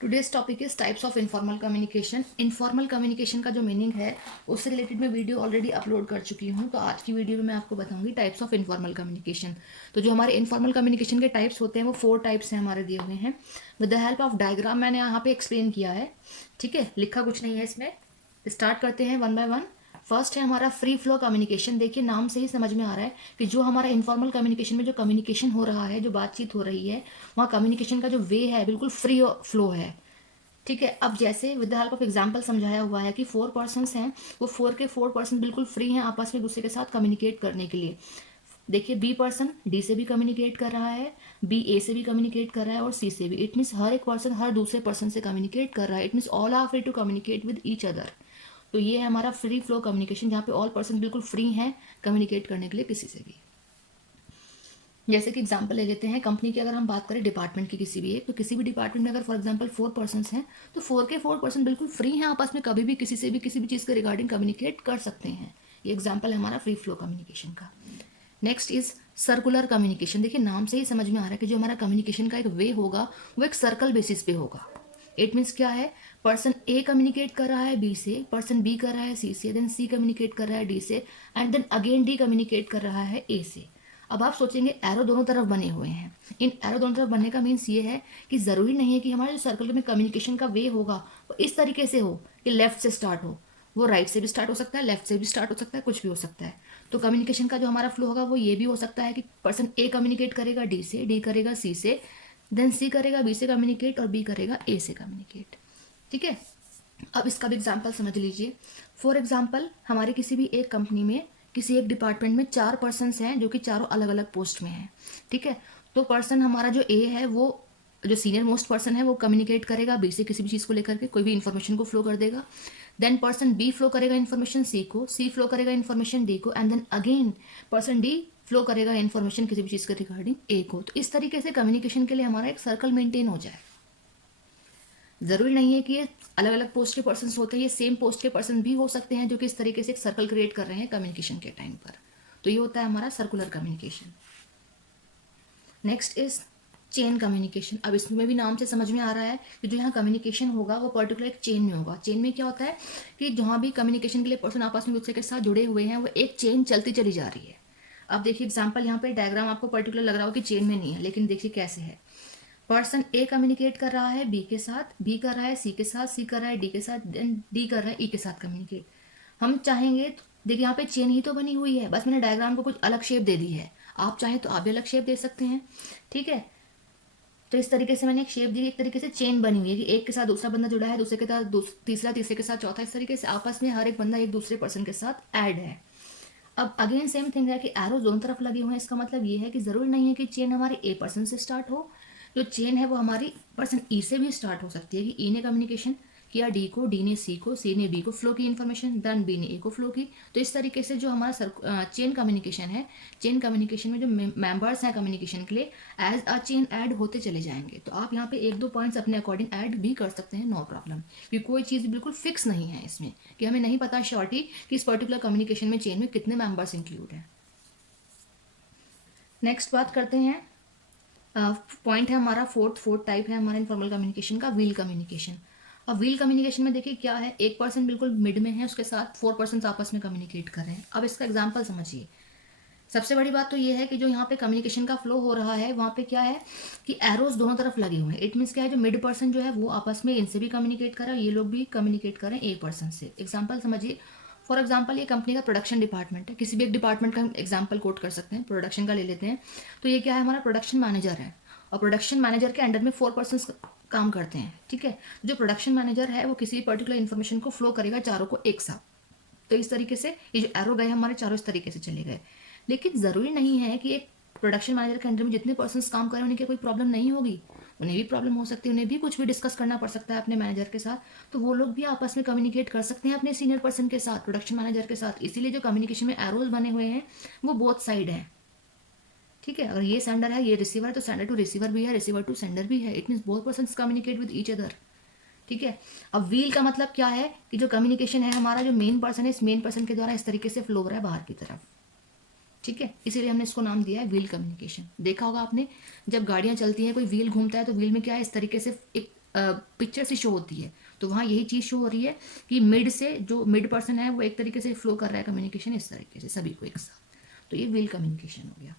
Today's topic is types of informal communication. Informal communication का जो meaning है उससे रिलेटेड मैं वीडियो ऑलरेडी अपलोड कर चुकी हूँ, तो आज की वीडियो में मैं आपको बताऊंगी टाइप्स ऑफ इनफॉर्मल कम्युनिकेशन। तो जो हमारे इनफॉर्मल कम्युनिकेशन के टाइप्स होते हैं वो 4 टाइप्स हैं, हमारे दिए हुए हैं। With the help of diagram मैंने यहाँ पे एक्सप्लेन किया है, ठीक है, लिखा कुछ नहीं है इसमें। स्टार्ट करते हैं वन बाय वन। फर्स्ट है हमारा फ्री फ्लो कम्युनिकेशन। देखिए नाम से ही समझ में आ रहा है कि जो हमारा इनफॉर्मल कम्युनिकेशन में जो कम्युनिकेशन हो रहा है, जो बातचीत हो रही है, वहाँ कम्युनिकेशन का जो वे है बिल्कुल फ्री फ्लो है, ठीक है। अब जैसे with the help of example समझाया हुआ है कि 4 पर्सन्स हैं, वो 4 के 4 पर्सन बिल्कुल फ्री हैं आपस में एक दूसरे के साथ कम्युनिकेट करने के लिए। देखिए बी पर्सन डी से भी कम्युनिकेट कर रहा है, बी ए से भी कम्युनिकेट कर रहा है और सी से भी। इट मीन्स हर एक पर्सन हर दूसरे पर्सन से कम्युनिकेट कर रहा है। It means all are free to communicate with each other. तो ये है हमारा फ्री फ्लो कम्युनिकेशन, जहाँ पे ऑल पर्सन बिल्कुल फ्री हैं कम्युनिकेट करने के लिए किसी से भी। जैसे कि एग्जांपल ले लेते हैं कंपनी की, अगर हम बात करें डिपार्टमेंट की किसी भी एक, तो किसी भी डिपार्टमेंट में अगर फॉर एग्जांपल 4 पर्सन्स हैं, तो 4 के 4 पर्सन बिल्कुल फ्री हैं आपस में कभी भी किसी से भी किसी भी चीज़ के रिगार्डिंग कम्युनिकेट कर सकते हैं। ये एग्जाम्पल है हमारा फ्री फ्लो कम्युनिकेशन का। Next is circular communication. देखिए नाम से ही समझ में आ रहा है कि जो हमारा कम्युनिकेशन का एक वे होगा वो एक सर्कल बेसिस पे होगा। इट मीन्स क्या है, पर्सन ए कम्युनिकेट कर रहा है बी से, पर्सन बी कर रहा है सी से, देन सी कम्युनिकेट कर रहा है डी से, and then again D communicate कर रहा है ए से। अब आप सोचेंगे एरो दोनों तरफ बने हुए हैं। इन एरो दोनों तरफ बनने का मीन्स ये है कि ज़रूरी नहीं है कि हमारे जो सर्कल में कम्युनिकेशन का वे होगा वो इस तरीके से हो कि लेफ्ट से स्टार्ट हो। वो राइट से भी स्टार्ट हो सकता है, लेफ्ट से भी स्टार्ट हो सकता है, कुछ भी हो सकता है। तो कम्युनिकेशन का जो हमारा फ्लो होगा वो ये भी हो सकता है कि पर्सन ए कम्युनिकेट करेगा डी से, डी करेगा सी से, देन सी करेगा बी से कम्युनिकेट और बी करेगा ए से कम्युनिकेट, ठीक है। अब इसका भी एग्जाम्पल समझ लीजिए। फॉर एग्जाम्पल हमारे किसी भी एक कंपनी में किसी एक डिपार्टमेंट में 4 पर्सनस हैं जो कि चारों अलग अलग पोस्ट में हैं, ठीक है। तो पर्सन हमारा जो ए है वो जो सीनियर मोस्ट पर्सन है वो कम्युनिकेट करेगा बी से किसी भी चीज़ को लेकर के, कोई भी इन्फॉर्मेशन को फ्लो कर देगा। देन पर्सन बी फ्लो करेगा इन्फॉर्मेशन सी को, सी फ्लो करेगा इन्फॉर्मेशन डी को, and then again person D flow करेगा इन्फॉर्मेशन किसी भी चीज़ के रिगार्डिंग ए को। तो इस तरीके से कम्युनिकेशन के लिए हमारा एक सर्कल मेंटेन हो जाए। ज़रूरी नहीं है कि ये अलग अलग पोस्ट के पर्सन होते हैं, ये सेम पोस्ट के पर्सन भी हो सकते हैं जो कि इस तरीके से एक सर्कल क्रिएट कर रहे हैं कम्युनिकेशन के टाइम पर। तो ये होता है हमारा circular communication. Next is chain communication. अब इसमें भी नाम से समझ में आ रहा है कि जो यहाँ कम्युनिकेशन होगा वो पर्टिकुलर एक चेन में होगा। चेन में क्या होता है कि जहाँ भी कम्युनिकेशन के लिए पर्सन आपस में एक दूसरे के साथ जुड़े हुए हैं वो एक चेन चलती चली जा रही है। अब देखिए एग्जाम्पल यहाँ पे डायग्राम आपको पर्टिकुलर लग रहा हो कि चेन में नहीं है, लेकिन देखिए कैसे है। पर्सन ए कम्युनिकेट कर रहा है बी के साथ, बी कर रहा है सी के साथ, सी कर रहा है डी के साथ, देन डी कर रहा है ई के साथ कम्युनिकेट। हम चाहेंगे तो देखिए यहाँ पे चेन ही तो बनी हुई है, बस मैंने डायग्राम को कुछ अलग शेप दे दी है। आप चाहें तो आप भी अलग शेप दे सकते हैं, ठीक है। तो इस तरीके से मैंने एक शेप दी, एक तरीके से चेन बनी हुई है कि एक के साथ दूसरा बंदा जुड़ा है, दूसरे के साथ तीसरा, तीसरे के साथ चौथा, इस तरीके से आपस में हर एक बंदा एक दूसरे पर्सन के साथ ऐड है। अब अगेन सेम थिंग है कि एरो दोनों तरफ लगे हुए हैं। इसका मतलब ये है कि जरूरी नहीं है कि चेन हमारी ए पर्सन से स्टार्ट हो, जो चेन है वो हमारी पर्सन ई से भी स्टार्ट हो सकती है कि ई ने कम्युनिकेशन किया डी को, डी ने सी को, सी ने बी को फ्लो की इन्फॉर्मेशन, देन बी ने ए को फ्लो की। तो इस तरीके से जो हमारा चेन कम्युनिकेशन है, चेन कम्युनिकेशन में जो मेंबर्स हैं कम्युनिकेशन के लिए एज अ चेन ऐड होते चले जाएंगे। तो आप यहाँ पे एक दो पॉइंट्स अपने अकॉर्डिंग ऐड भी कर सकते हैं, नो प्रॉब्लम, क्योंकि कोई चीज़ बिल्कुल फिक्स नहीं है इसमें कि हमें नहीं पता श्योरिटी कि इस पर्टिकुलर कम्युनिकेशन में चेन में कितने मेंबर्स इंक्लूड हैं। नेक्स्ट बात करते हैं, पॉइंट है हमारा फोर्थ टाइप है हमारा इनफॉर्मल कम्युनिकेशन का, व्हील कम्युनिकेशन। अब व्हील कम्युनिकेशन में देखिए क्या है, एक पर्सन बिल्कुल मिड में है, उसके साथ 4 पर्सन आपस में कम्युनिकेट कर रहे हैं। अब इसका एग्जाम्पल समझिए। सबसे बड़ी बात तो ये है कि जो यहाँ पे कम्युनिकेशन का फ्लो हो रहा है वहाँ पे क्या है कि एरोज दोनों तरफ लगे हुए हैं। इट मीन्स क्या है, जो मिड पर्सन जो है वो आपस में इनसे भी कम्युनिकेट कर रहा है, ये लोग भी कम्युनिकेट कर रहे हैं ए पर्सन से। एग्जाम्पल समझिए, फॉर एग्जाम्पल ये कंपनी का प्रोडक्शन डिपार्टमेंट है, किसी भी एक डिपार्टमेंट का एग्जाम्पल कोट कर सकते हैं, प्रोडक्शन का ले लेते हैं। तो ये क्या है, हमारा प्रोडक्शन मैनेजर है और प्रोडक्शन मैनेजर के अंडर में 4 पर्सन काम करते हैं, ठीक है। जो प्रोडक्शन मैनेजर है वो किसी पर्टिकुलर इन्फॉर्मेशन को फ्लो करेगा चारों को एक साथ। तो इस तरीके से ये जो एरो गए हमारे चारों इस तरीके से चले गए। लेकिन ज़रूरी नहीं है कि एक प्रोडक्शन मैनेजर के अंडर में जितने पर्सन्स काम करें उन्हें कोई प्रॉब्लम नहीं होगी। उन्हें भी प्रॉब्लम हो सकती है, उन्हें भी कुछ भी डिस्कस करना पड़ सकता है अपने मैनेजर के साथ। तो वो लोग भी आपस में कम्युनिकेट कर सकते हैं अपने सीनियर पर्सन के साथ, प्रोडक्शन मैनेजर के साथ। इसीलिए जो कम्युनिकेशन में एरोज बने हुए हैं वो बोथ साइड हैं, ठीक है। अगर ये सेंडर है ये रिसीवर है तो सेंडर टू रिसीवर भी है, रिसीवर टू सेंडर भी है। It means both person communicate with each other, ठीक है। अब व्हील का मतलब क्या है कि जो कम्युनिकेशन है हमारा जो मेन पर्सन है, इस मेन पर्सन के द्वारा इस तरीके से फ्लो हो रहा है बाहर की तरफ, ठीक है। इसीलिए हमने इसको नाम दिया है व्हील कम्युनिकेशन। देखा होगा आपने, जब गाड़ियां चलती हैं कोई व्हील घूमता है तो व्हील में क्या है, इस तरीके से एक पिक्चर से शो होती है। तो वहाँ यही चीज़ शो हो रही है कि मिड से जो मिड पर्सन है वो एक तरीके से फ्लो कर रहा है कम्युनिकेशन इस तरीके से सभी को एक साथ। तो ये विल कम्युनिकेशन हो गया।